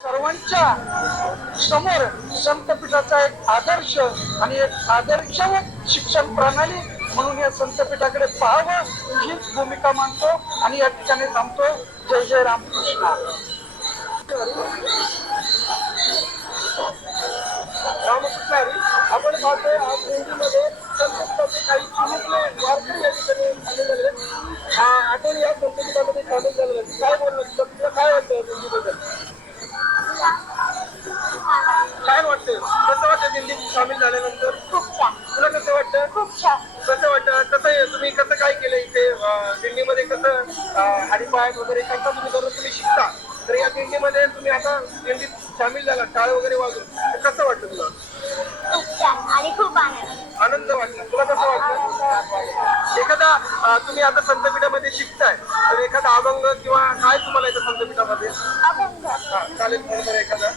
सर्वांच्या समोर संतपीठाचा एक आदर्श आणि एक आदर्श शिक्षण प्रणाली म्हणून या संतपीठाकडे पाहावं हीच भूमिका मानतो आणि या ठिकाणी थांबतो. जय जय रामकृष्ण. रामकृष्ण हरी. आपण पाहतोय आज दिंडीमध्ये संतपीठाचे काही चिमुकले वारकरी या ठिकाणी आलेले आहेत. आपण या संतपीठामध्ये सामील झालेले आहेत. काय बोललं तुला काय वाटतं दिंडीबद्दल? छान वाटतं. कसं वाटतं दिंडीत सामील झाल्यानंतर? खूप छान. तुला कसं वाटतं? खूप छान. कसं वाटतं? कसं तुम्ही कसं काय केलं इथे दिंडीमध्ये कसं हरिपाठ वगैरे करता तुम्ही दररोज तुम्ही शिकता तर या दिंडीमध्ये तुम्ही आता दिंडीत सामील झाला टाळ वगैरे वाजून कसं वाटतं तुला? खूप छान आणि खूप आनंद वाटला. तुला कसं वाटतं? एखादा तुम्ही आता संतपीठामध्ये शिकताय तर एखादा अभंग किंवा काय तुम्हाला येतं संतपीठामध्ये? चालेल बरोबर एखादा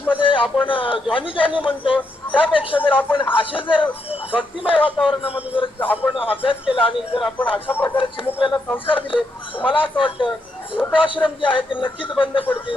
मध्ये आपण जॉनी जॉनी म्हणतो त्यापेक्षा जर आपण असे जर भक्तिमय वातावरणामध्ये जर आपण अभ्यास केला आणि जर आपण अशा प्रकारे चिमुकल्याला संस्कार दिले मला असं वाटतं वृद्धाश्रम जे आहे ते नक्कीच बंद पडतील.